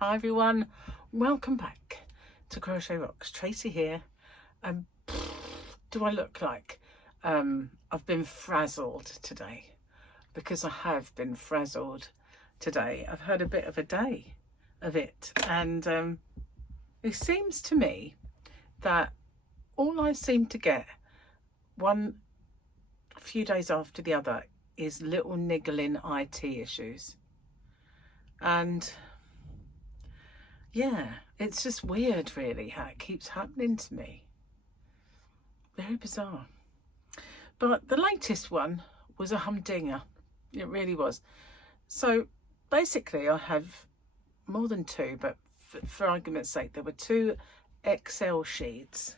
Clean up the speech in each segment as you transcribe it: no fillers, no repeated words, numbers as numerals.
Hi everyone, welcome back to Crochet Rocks. Tracy here. Do I look like I've been frazzled today? Because I have been frazzled today. I've had a bit of a day of it, and it seems to me that all I seem to get one few days after the other is little niggling IT issues. And yeah, it's just weird really how it keeps happening to me. Very bizarre. But the latest one was a humdinger. It really was. So basically I have more than two, but for argument's sake, there were two Excel sheets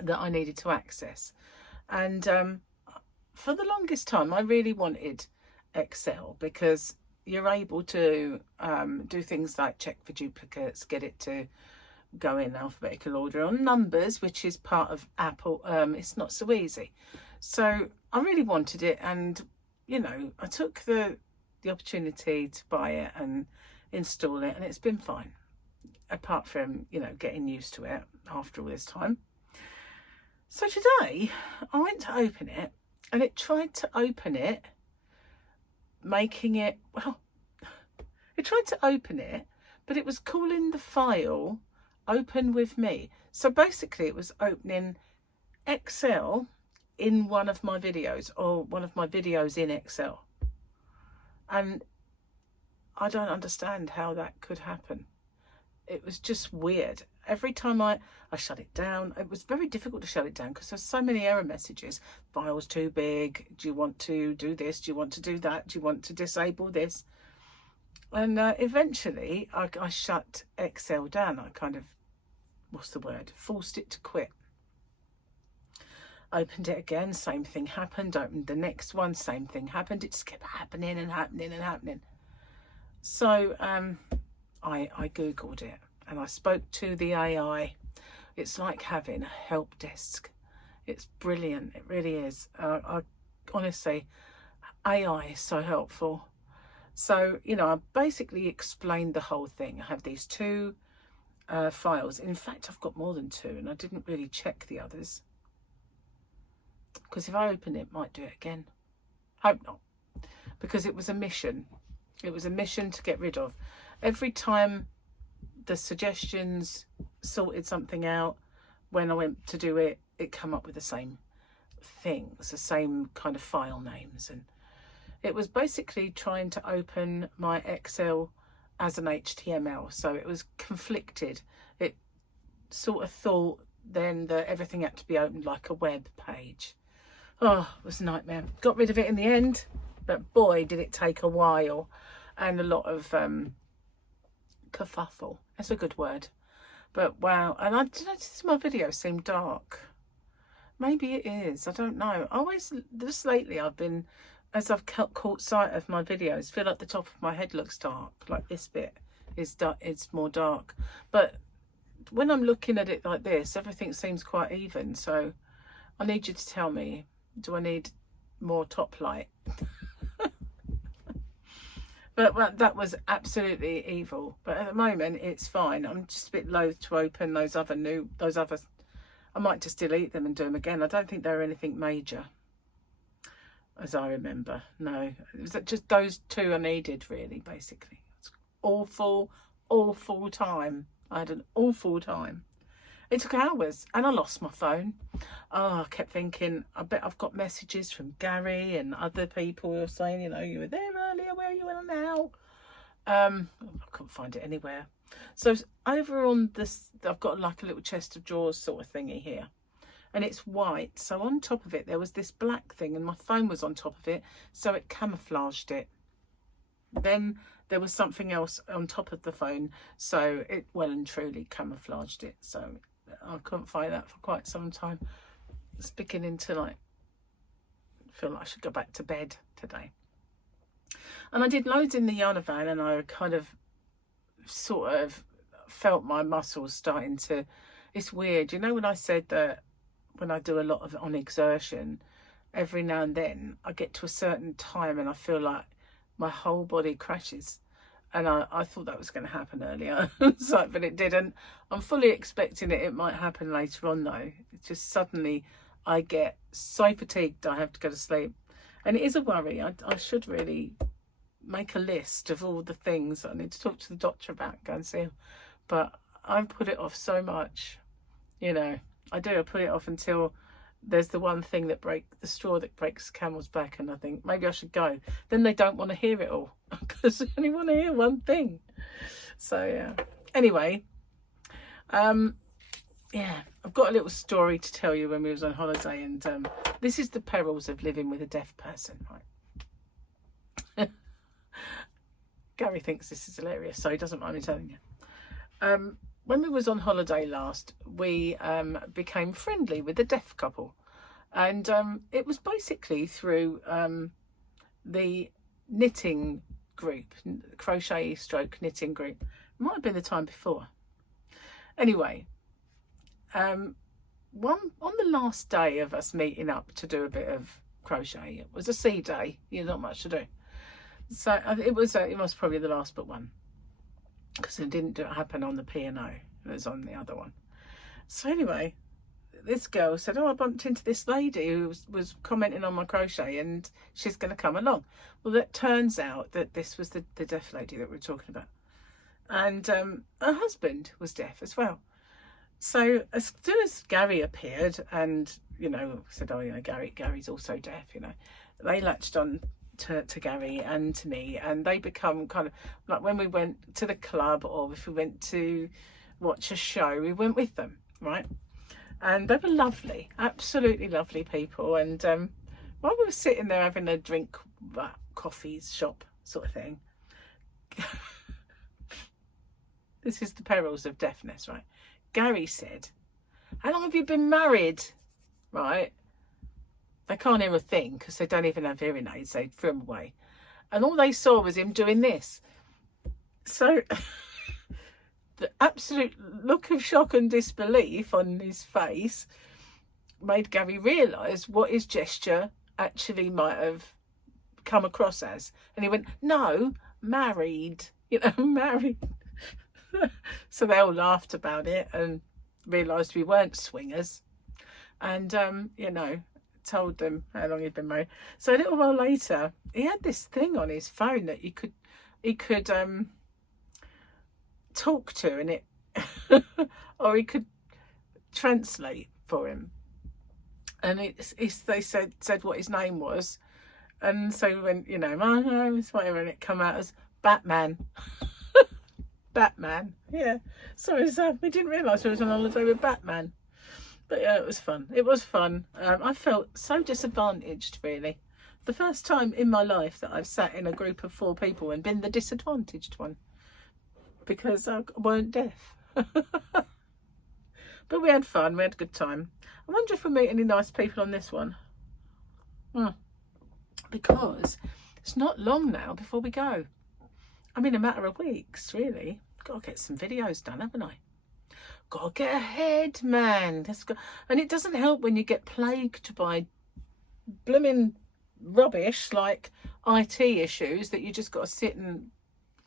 that I needed to access. And for the longest time, I really wanted Excel because you're able to do things like check for duplicates, get it to go in alphabetical order on numbers, which is part of Apple. It's not so easy. So I really wanted it, and you know, I took the opportunity to buy it and install it, and it's been fine, apart from, you know, getting used to it after all this time. So today I went to open it, and it tried to open it, making it, well, it tried to open it, but it was calling the file open with me. So basically it was opening Excel in one of my videos, or one of my videos in Excel. And I don't understand how that could happen. It was just weird. Every time I shut it down, it was very difficult to shut it down because there's so many error messages. File's too big. Do you want to do this? Do you want to do that? Do you want to disable this? And eventually I shut Excel down. I kind of, what's the word? Forced it to quit. Opened it again, same thing happened. Opened the next one, same thing happened. It just kept happening and happening and happening. So I Googled it and I spoke to the AI. It's like having a help desk. It's brilliant. It really is. I honestly, AI is so helpful. So, you know, I basically explained the whole thing. I have these two files. In fact, I've got more than two, and I didn't really check the others, because if I open it, might do it again. Hope not, because it was a mission. It was a mission to get rid of. Every time the suggestions sorted something out, when I went to do it, it come up with the same things, the same kind of file names. And it was basically trying to open my Excel as an HTML. So it was conflicted. It sort of thought then that everything had to be opened like a web page. Oh, it was a nightmare. Got rid of it in the end, but boy, did it take a while and a lot of kerfuffle. That's a good word. But wow, and I noticed my video seemed dark. Maybe it is, I don't know. I always, just lately I've been, as I've caught sight of my videos, feel like the top of my head looks dark, like this bit is dark, it's more dark. But when I'm looking at it like this, everything seems quite even. So I need you to tell me, do I need more top light? But that was absolutely evil. But at the moment, it's fine. I'm just a bit loath to open those others. I might just delete them and do them again. I don't think they're anything major, as I remember. No, it was just those two I needed, really, basically. It's awful time. I had an awful time. It took hours, and I lost my phone. Oh, I kept thinking, I bet I've got messages from Gary and other people who are saying, you know, you were there earlier, where are you now? I couldn't find it anywhere. So over on this, I've got like a little chest of drawers sort of thingy here, and it's white. So on top of it, there was this black thing, and my phone was on top of it, so it camouflaged it. Then there was something else on top of the phone, so it well and truly camouflaged it. So I couldn't find that for quite some time. It's beginning to like feel like I should go back to bed today. And I did loads in the yarn van, and I kind of sort of felt my muscles starting to, it's weird, you know, when I said that when I do a lot of on exertion, every now and then I get to a certain time and I feel like my whole body crashes. And I thought that was going to happen earlier, so, but it didn't. I'm fully expecting it might happen later on though. It's just suddenly I get so fatigued I have to go to sleep. And it is a worry. I should really make a list of all the things I need to talk to the doctor about, go and see him. But I've put it off so much, you know. I put it off until there's the one thing that the straw that breaks the camel's back, and I think maybe I should go. Then they don't want to hear it all because they only want to hear one thing. So yeah. Anyway, yeah, I've got a little story to tell you when we was on holiday, and this is the perils of living with a deaf person, right? Gary thinks this is hilarious, so he doesn't mind me telling you. When we was on holiday last, we became friendly with a deaf couple, and it was basically through the knitting group, crochet stroke knitting group. It might have been the time before. Anyway, on the last day of us meeting up to do a bit of crochet, it was a sea day, not much to do. So it was probably the last but one, because it didn't happen on the P&O, it was on the other one. So anyway, this girl said, oh, I bumped into this lady who was commenting on my crochet and she's going to come along. Well, it turns out that this was the deaf lady that we were talking about, and her husband was deaf as well. So as soon as Gary appeared and said, oh yeah, Gary's also deaf, they latched on to Gary and to me, and they become kind of like when we went to the club or if we went to watch a show, we went with them, right? And they were lovely, absolutely lovely people. And while we were sitting there having a drink, coffee shop sort of thing, this is the perils of deafness, right? Gary said, how long have you been married? Right? They can't hear a thing because they don't even have hearing aids. They threw them away. And all they saw was him doing this. So the absolute look of shock and disbelief on his face made Gary realise what his gesture actually might have come across as. And he went, no, married, married. So they all laughed about it and realised we weren't swingers. And, told them how long he'd been married. So a little while later, he had this thing on his phone that he could talk to, and it or he could translate for him. And they said what his name was, and so he went, my name is whatever, and it come out as Batman. Batman, yeah. So we didn't realise we was on holiday with Batman. But yeah, it was fun. It was fun. I felt so disadvantaged, really. The first time in my life that I've sat in a group of 4 people and been the disadvantaged one, because I weren't deaf. But we had fun. We had a good time. I wonder if we'll meet any nice people on this one. Because it's not long now before we go. I mean, a matter of weeks, really. Got to get some videos done, haven't I? Gotta get ahead, man. And it doesn't help when you get plagued by blooming rubbish like IT issues that you just got to sit and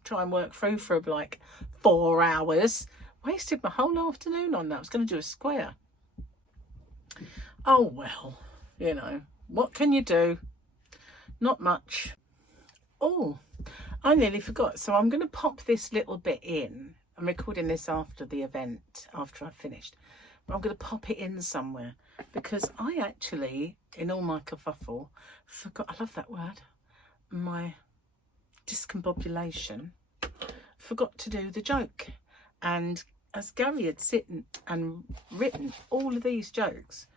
try and work through for like 4 hours. Wasted my whole afternoon on that. I was going to do a square. Oh well, what can you do? Not much. Oh, I nearly forgot. So I'm going to pop this little bit in. I'm recording this after the event, after I've finished. But I'm going to pop it in somewhere because I actually, in all my kerfuffle, forgot, I love that word, my discombobulation, forgot to do the joke. And as Gary had sitten and written all of these jokes,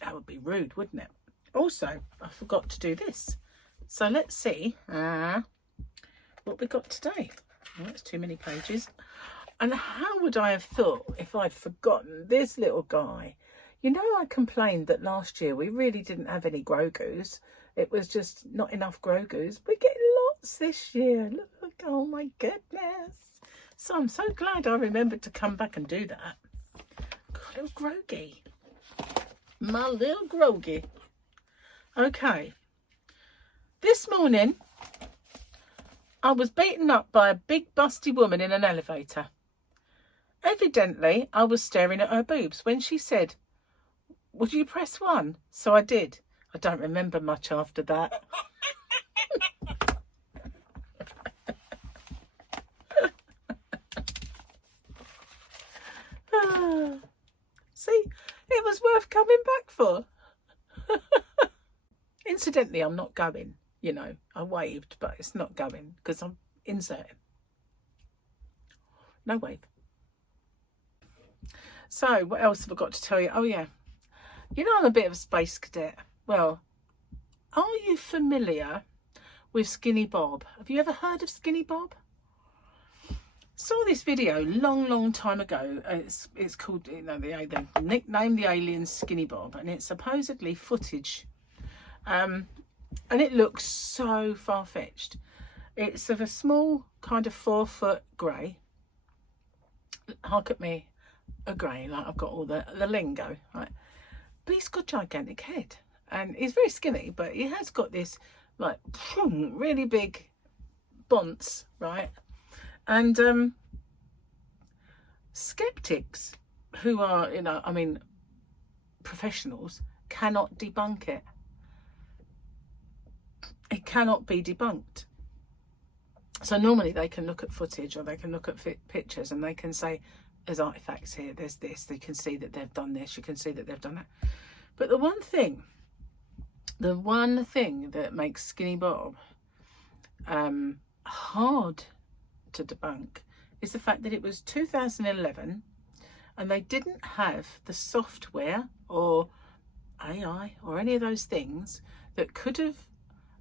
that would be rude, wouldn't it? Also, I forgot to do this. So let's see what we got today. Oh, that's too many pages. And how would I have thought if I'd forgotten this little guy? I complained that last year we really didn't have any Grogu's. It was just not enough Grogu's. We're getting lots this year. Look, oh my goodness. So I'm so glad I remembered to come back and do that. God, little Grogy. My little Grogy. Okay. This morning, I was beaten up by a big busty woman in an elevator. Evidently, I was staring at her boobs when she said, "Would you press 1?" So I did. I don't remember much after that. See, it was worth coming back for. Incidentally, I'm not going, you know. I waved, but it's not going because I'm inserting. No wave. So, what else have I got to tell you? Oh, yeah. You know, I'm a bit of a space cadet. Well, are you familiar with Skinny Bob? Have you ever heard of Skinny Bob? Saw this video long time ago. It's called, you know, they nicknamed the alien Skinny Bob, and it's supposedly footage. And it looks so far-fetched. It's of a small kind of 4-foot grey. Hark at me, a grey, like I've got all the lingo, right? But he's got a gigantic head, and he's very skinny, but he has got this like really big bonce, right? And skeptics who are, you know, I mean, professionals cannot debunk it. It cannot be debunked. So normally they can look at footage, or they can look at pictures, and they can say, there's artifacts here, there's this, they can see that they've done this, you can see that they've done that. But the one thing that makes Skinny Bob hard to debunk is the fact that it was 2011 and they didn't have the software or AI or any of those things that could have,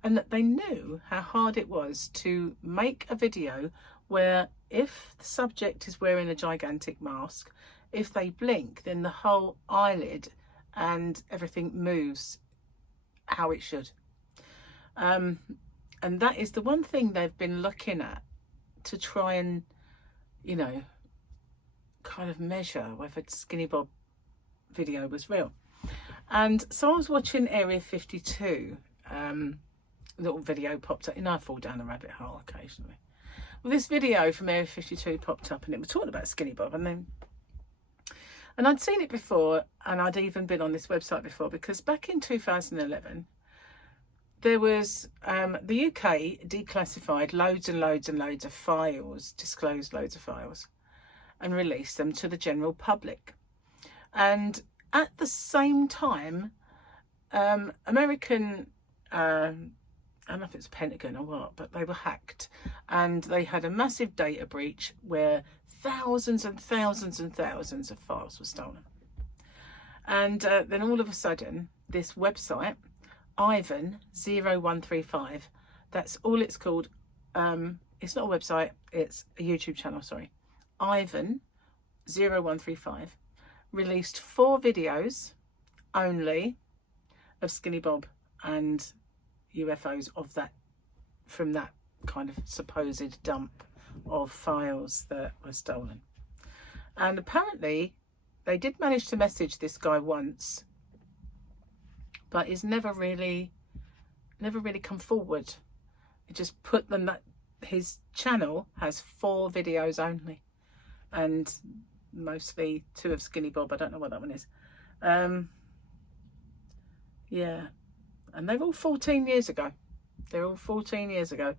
and that they knew how hard it was to make a video where if the subject is wearing a gigantic mask, if they blink, then the whole eyelid and everything moves how it should. And that is the one thing they've been looking at to try and, you know, kind of measure whether Skinny Bob video was real. And so I was watching Area 52, little video popped up. You know, I fall down a rabbit hole occasionally. Well, this video from Area 52 popped up, and it was talking about Skinny Bob, and I'd seen it before, and I'd even been on this website before, because back in 2011 there was the UK declassified loads and loads of files, disclosed loads of files, and released them to the general public. And at the same time, American, I don't know if it's Pentagon or what, but they were hacked, and they had a massive data breach where thousands and thousands and thousands of files were stolen. And then all of a sudden, this website, Ivan 0135, that's all it's called. It's not a website, it's a YouTube channel, sorry. Ivan 0135 released 4 videos only of Skinny Bob and UFOs of that, from that kind of supposed dump of files that were stolen. And apparently they did manage to message this guy once, but he's never really come forward. It just put them that his channel has 4 videos only, and mostly 2 of Skinny Bob. I don't know what that one is. Yeah, and they're all 14 years ago. They're all 14 years ago.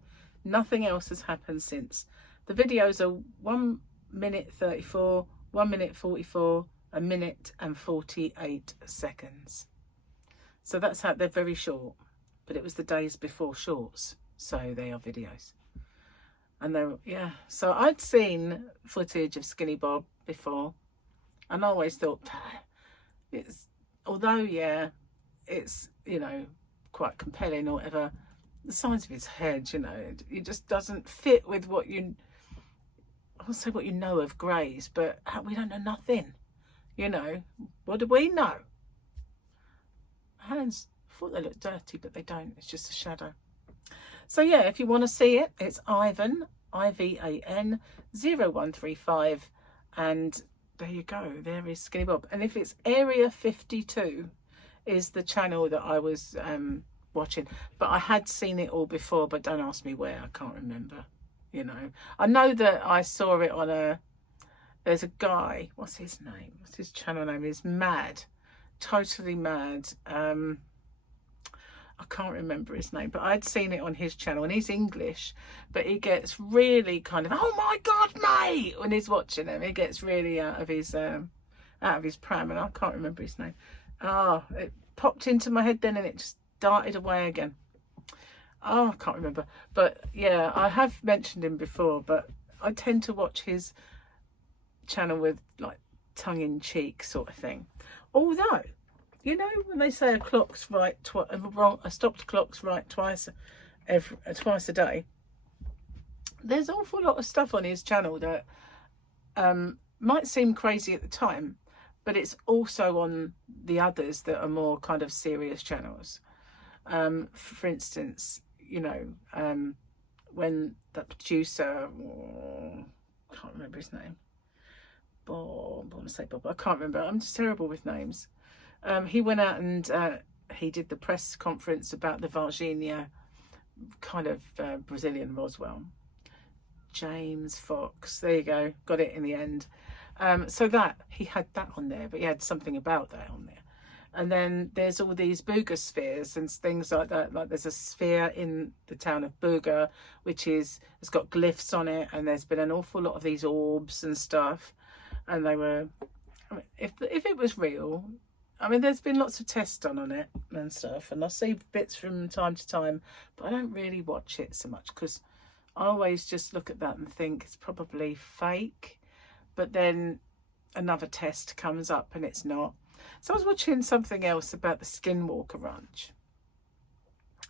Nothing else has happened since. The videos are 1 minute 34, 1 minute 44, a minute and 48 seconds. So that's how they're very short, but it was the days before shorts, so they are videos. And they're, yeah, so I'd seen footage of Skinny Bob before, and I always thought, it's, although, yeah, it's, you know, quite compelling or whatever, the size of his head, you know, it just doesn't fit with what you, I won't say what you know of greys, but we don't know nothing, you know. What do we know? Hands, I thought they looked dirty, but they don't. It's just a shadow. So yeah, if you want to see it, it's Ivan, IVAN 0135, and there you go. There is Skinny Bob. And if it's Area 52 is the channel that I was watching, but I had seen it all before, but don't ask me where, I can't remember. you know. I know that I saw it on there's a guy, what's his name? What's his channel name? He's mad, totally mad. I can't remember his name, but I'd seen it on his channel, and he's English, but he gets really kind of, oh my God, mate, when he's watching him. He gets really out of his pram, and I can't remember his name. It popped into my head then, and it just darted away again. I can't remember. But yeah, I have mentioned him before, but I tend to watch his channel with like tongue-in-cheek sort of thing. Although, you know, when they say a clock's right a stopped clock's right twice a day, there's an awful lot of stuff on his channel that might seem crazy at the time, but it's also on the others that are more kind of serious channels. For instance, you know, when the producer, I can't remember his name, Bob, I want to say Bob, I can't remember, I'm just terrible with names. He went out and he did the press conference about the Virginia kind of Brazilian Roswell. James Fox, there you go, got it in the end. So that, he had that on there, but he had something about that on there. And then there's all these Booger spheres and things like that. Like there's a sphere in the town of Booger, which has got glyphs on it, and there's been an awful lot of these orbs and stuff. And they were, I mean, if it was real, I mean, there's been lots of tests done on it and stuff, and I see bits from time to time, but I don't really watch it so much because I always just look at that and think it's probably fake, but then another test comes up and it's not. So I was watching something else about the Skinwalker Ranch,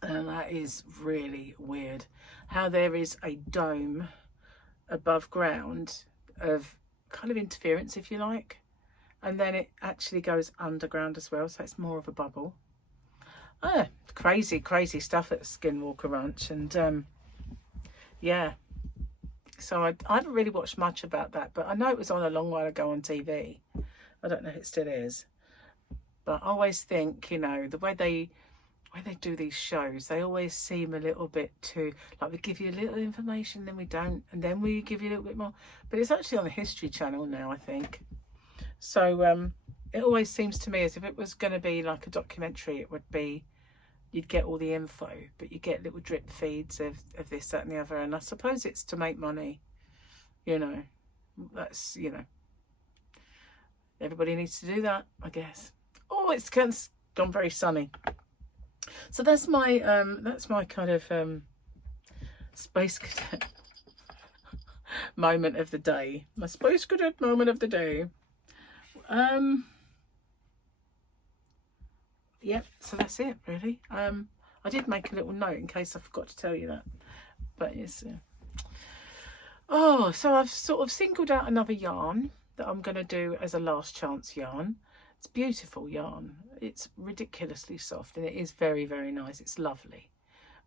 and that is really weird. How there is a dome above ground of kind of interference, if you like, and then it actually goes underground as well, so it's more of a bubble. Crazy stuff at Skinwalker Ranch. And yeah, so I haven't really watched much about that, but I know it was on a long while ago on TV. I don't know if it still is, but I always think, you know, the way they do these shows, they always seem a little bit too, like, we give you a little information, then we don't, and then we give you a little bit more. But it's actually on the History Channel now, I think. So it always seems to me as if it was going to be like a documentary, it would be, you'd get all the info, but you get little drip feeds of this, that and the other. And I suppose it's to make money, you know. That's, you know, everybody needs to do that, I guess. Oh, it's gone very sunny. So that's my kind of space cadet moment of the day. My space cadet moment of the day. Yep, so that's it really. I did make a little note in case I forgot to tell you that, but yes. So I've sort of singled out another yarn that I'm going to do as a last chance yarn. It's beautiful yarn. It's ridiculously soft, and it is very, very nice. It's lovely.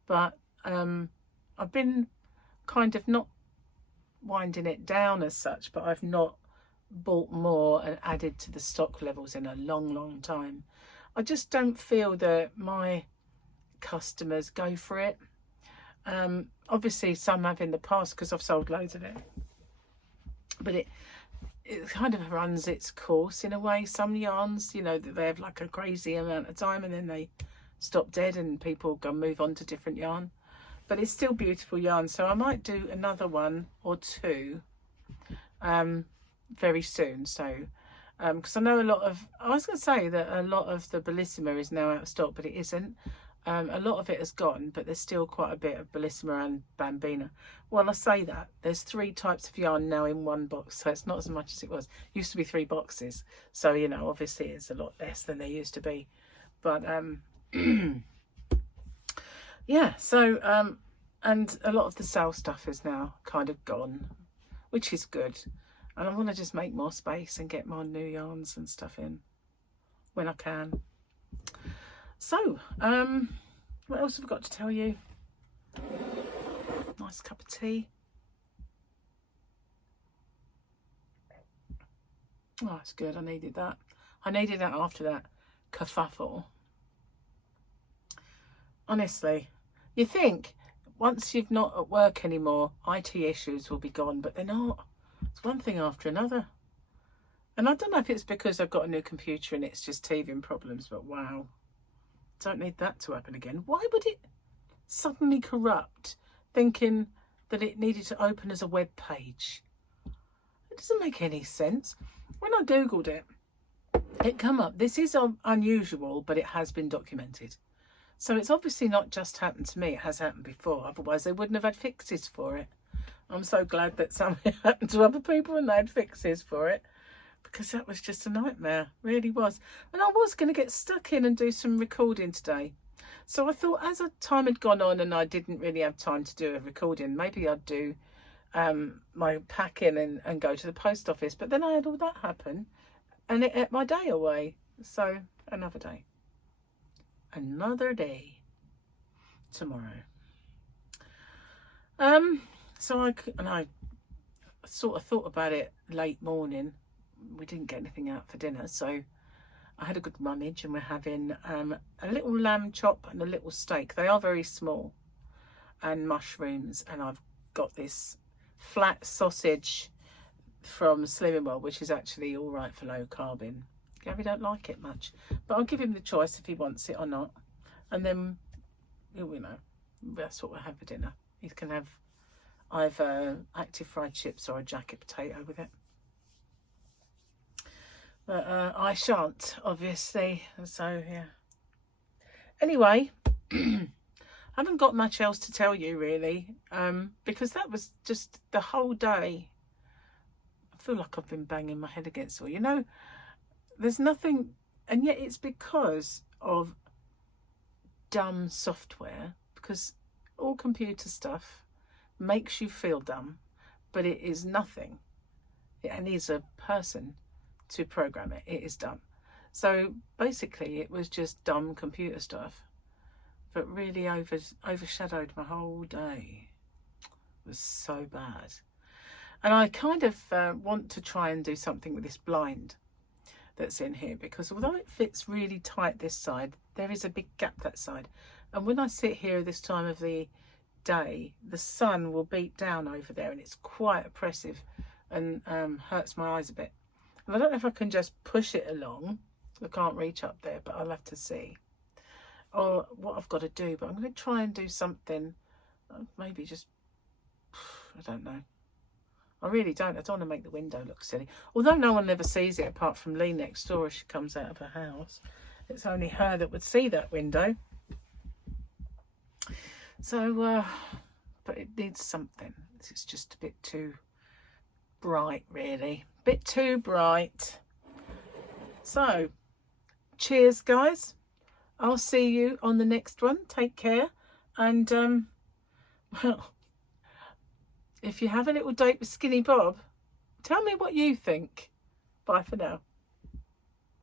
But I've been kind of not winding it down as such, but I've not bought more and added to the stock levels in a long time. I just don't feel that my customers go for it. Obviously some have in the past because I've sold loads of it, but it kind of runs its course in a way. Some yarns, you know, that they have like a crazy amount of time and then they stop dead and people go move on to different yarn. But it's still beautiful yarn, so I might do another one or two very soon. So because I know I was going to say that a lot of the Bellissima is now out of stock, but it isn't. A lot of it has gone, but there's still quite a bit of Bellissima and Bambina. Well, I say that there's 3 types of yarn now in one box, so it's not as much as it was. It used to be 3 boxes, so you know, obviously it's a lot less than there used to be. But yeah, so and a lot of the sale stuff is now kind of gone, which is good. And I want to just make more space and get more new yarns and stuff in when I can. So, what else have I got to tell you? Nice cup of tea. Oh, it's good. I needed that. I needed that after that kerfuffle. Honestly, you think once you've not at work anymore, IT issues will be gone, but they're not. It's one thing after another. And I don't know if it's because I've got a new computer and it's just teething problems, but wow, don't need that to happen again. Why would it suddenly corrupt, thinking that it needed to open as a web page? It doesn't make any sense. When I googled it, it come up. This is unusual, but it has been documented. So it's obviously not just happened to me. It has happened before. Otherwise, they wouldn't have had fixes for it. I'm so glad that something happened to other people and they had fixes for it, because that was just a nightmare. Really was. And I was going to get stuck in and do some recording today. So I thought, as time had gone on and I didn't really have time to do a recording, maybe I'd do my packing and go to the post office. But then I had all that happen and it ate my day away. So another day. Another day. Tomorrow. So I sort of thought about it late morning. We didn't get anything out for dinner, so I had a good rummage, and we're having a little lamb chop and a little steak. They are very small, and mushrooms, and I've got this flat sausage from Slimming World, which is actually all right for low carbing. Gary don't like it much, but I'll give him the choice if he wants it or not, and then you know, that's what we'll have for dinner. He can have either active fried chips or a jacket potato with it. But I shan't, obviously. So, yeah. Anyway, I haven't got much else to tell you, really. Because that was just the whole day. I feel like I've been banging my head against the wall. You know, there's nothing... And yet it's because of dumb software. Because all computer stuff makes you feel dumb. But it is nothing. It needs a person to program it. It is dumb. So basically it was just dumb computer stuff, but really overshadowed my whole day. It was so bad. And I kind of want to try and do something with this blind that's in here, because although it fits really tight this side, there is a big gap that side, and when I sit here this time of the day, the sun will beat down over there and it's quite oppressive and hurts my eyes a bit. And I don't know if I can just push it along. I can't reach up there, but I'll have to see. Or what I've got to do. But I'm going to try and do something. Maybe just, I don't know. I really don't. I don't want to make the window look silly. Although no one ever sees it apart from Lee next door as she comes out of her house. It's only her that would see that window. So, but it needs something. It's just a bit too bright, really. Bit too bright. So cheers, guys. I'll see you on the next one. Take care, and well, if you have a little date with Skinny Bob, tell me what you think. Bye for now.